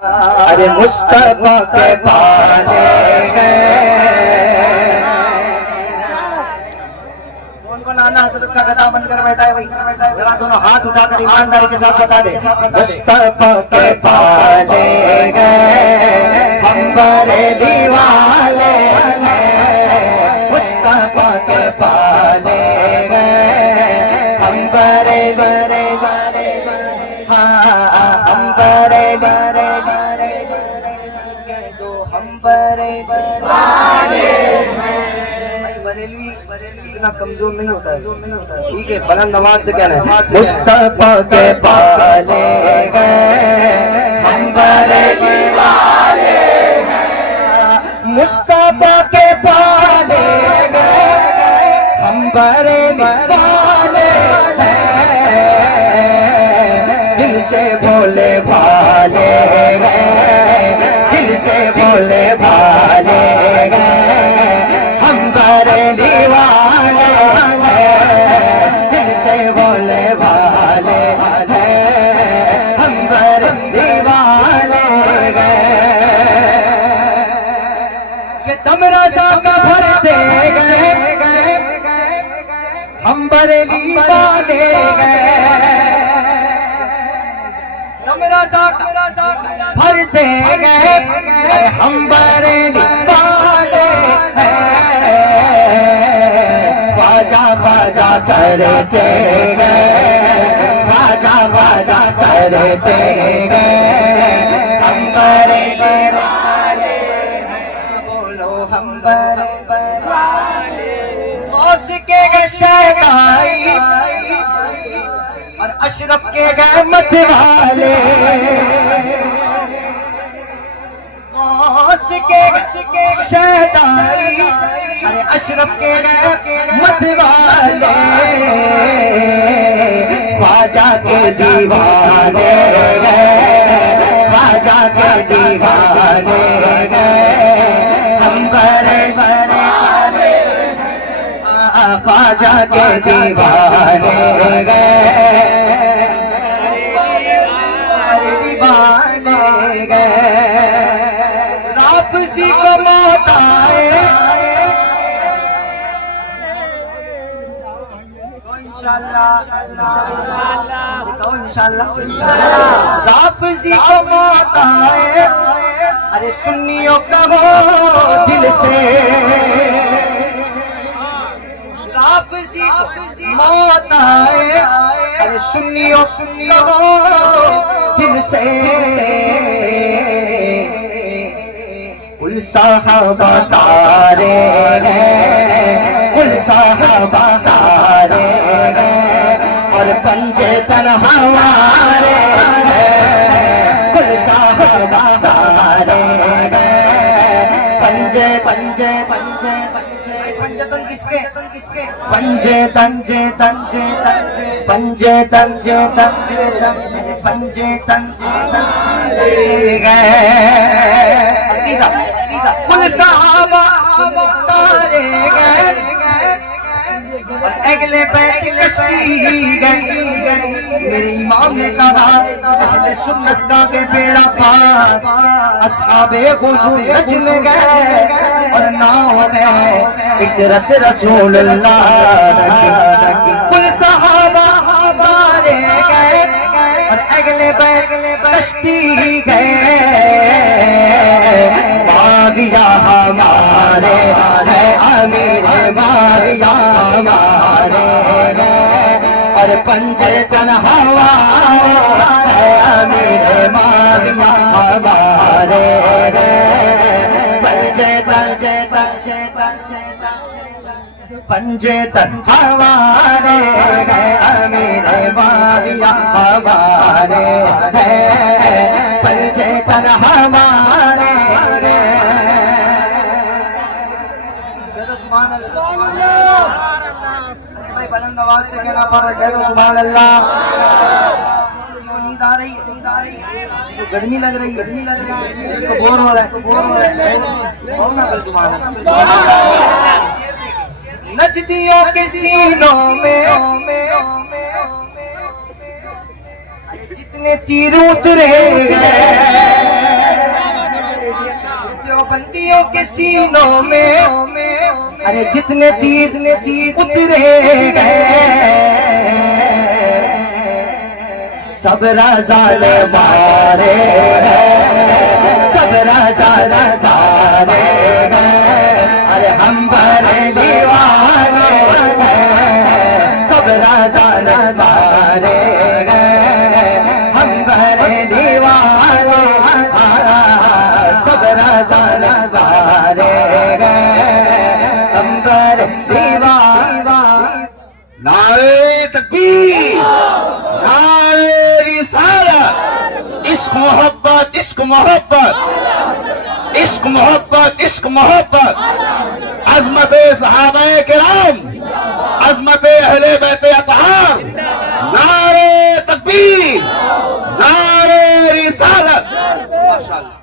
अरे मुस्तफा के पाले गए। कौन कौन आला हजरत का गदा बनकर बैठा है भाई? जरा दोनों हाथ उठाकर ईमानदारी के साथ बता दे। मुस्तफा के पाले गए हम बरेली वाले, मुस्तफा के पाले गए हम बरेली, हम बरेली, बरेलवी इतना कमजोर नहीं होता है, ठीक है। बुलंद आवाज से कहना है मुस्तफा के पाले गए हम बरेली वाले, मुस्तफा के पाले गए हम बरेली वाले हैं। दिल से बोले भाले गए, दिल से बोले भाले गए हम बरेली वाले हैं। दिल से बोले भाले हम बरेली वाले गए कि दम रज़ा का भरते गए हम बरेली वाले गए। दम रज़ा का भरते गए हम बरेली वाले ख्वाजा ख्वाजा करते गए, ख्वाजा ख्वाजा करते गए हम बरेली वाले, बोलो हम बरेली वाले। गौस के गए शहनाई और अशरफ के गए मत वाले, गौस के शहनाई अरे अशरफ के गए मत वाले, ख्वाजा के दीवाने गए, ख्वाजा के दीवाने गए हम बरेली वाले, ख्वाजा के दीवाने गए दीवाने गए। राफ़ज़ी को मौत आए इंशाअल्लाह, इंशाअल्लाह, राफ़ज़ी को मौत आए अरे सुन्नियों का हो दिल से, राफ़ज़ी मौत आए अरे सुन्नियों का दिल से। कुल साहबा तारे हैं, कुल साहबा तारे हैं और पंजे तन हमारे हैं, कुल साहबा तारे हैं पंजे पंजे पंजे पंजतन किसके पंजे तंजे तंजे पंजे तंजे तंजे पंजे तंजे गए। कुल साहबा तारे गए अगले बैठ कश्ती गई। मेरे इमाम ने कहा अहले सुन्नत का के बेड़ा पार अस्हाबे हुजूर नज में गए और नाव में इकरत रसूलुल्लाह। कुल साहबा तारे गए और अगले बैठ कश्ती गए। माविया हमारे है अमीर माविया हमारे और पंजे तन हमारे है अमीर माविया हमारे पंजे तंजे तंजे पंजे तन हमारे है अमीर माविया हमारे पंजे तन हमारे। भाई बुलंद आवाज से कहना पड़ रहा है सुभान अल्लाह। नींद आ रही है, नींद आ रही है, गर्मी लग रही है, गर्मी लग रही है, इसको बोर हो रहा है, बोर हो रहा है सुभान अल्लाह। नजदियों के सीनों में जितने तीर उतरे गए देवबंदियों के सीनों में अरे जितने तीर उतरे गए सब राजा ने मारे गए, सब राजा ने मारे गए। अरे हम बरेली वाले सब राजा ने मारे गए, हम बरेली वाले सब राजा ने मारे गए, हम बरेली वाले। नारे तकबीर, नारे रिसालत, इश्क मोहब्बत, इश्क मोहब्बत, इश्क मोहब्बत, इश्क मोहब्बत, अज़मत सहाबाए किराम, अज़मत अहले बैत अतहार। नारे तकबीर, नारे रिसालत। माशाअल्लाह।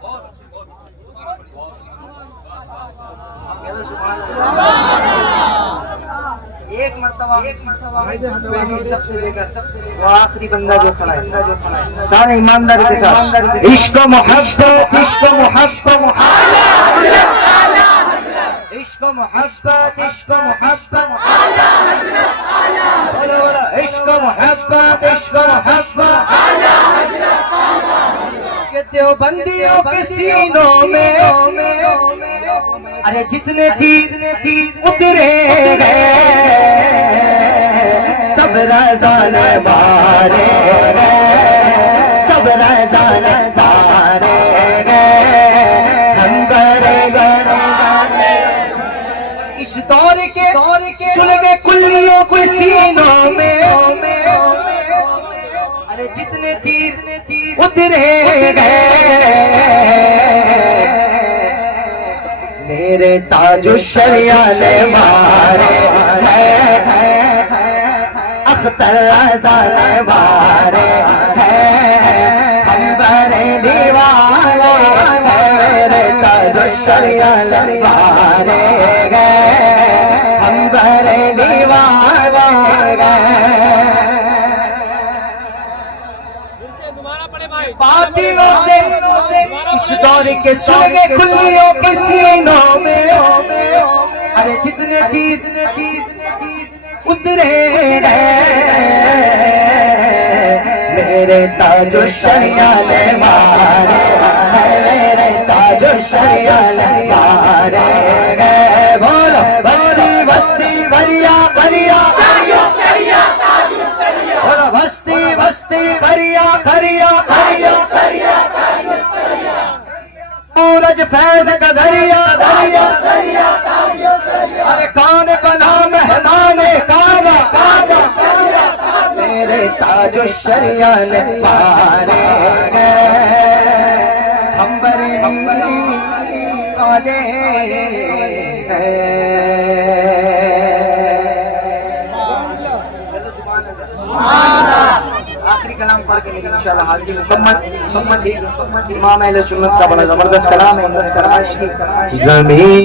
एक मर्तबा सबसे लेकर वो आखिरी बंदा जो खड़ा है सारे ईमानदारी के साथ इश्क मोहब्बत, इश्क मोहब्बत, इश्क मोहब्बत, इश्क मोहब्बत, बोलो बोलो इश्क मोहब्बत, इश्क मोहब्बत। के देवबंदियों के सीनों में अरे जितने तीर उतरे गए सब राजा ने मारे गए, सब राजा ने मारे गए, हम बरेली इस दौर के सुलगे कुल्लियों के सीनों में अरे जितने तीर उतरे गए मेरे ताजो शरिया ने मारे हैं, अख्तर रज़ा ने मारे हैं, हम बरेली वाले मेरे ताजो शरिया ने मारे गए, हम बरेली वाले बातिलों से इस दौर के सुलगे खुलियों के सीनों में अरे जितने तीर उतरे गए मेरे ताजो शरिया ने मारे हैं, मेरे ताजो शरिया ने मारे गए। बोलो बस्ती बस्ती करिया करिया, बोलो बस्ती बस्ती करिया करिया, सूरज फैज का दरिया दरिया, अरे कौन बना मेहमान काबा, मेरे ताजो शरिया ने मारे गए, हम बरेली वाले आखिरी कलाम पढ़ के लेकिन इंशाल्लाह हाजिरी मुकम्मल ठीक है। इमाम अहले सुन्नत का बड़ा जबरदस्त कलाम है, जमीन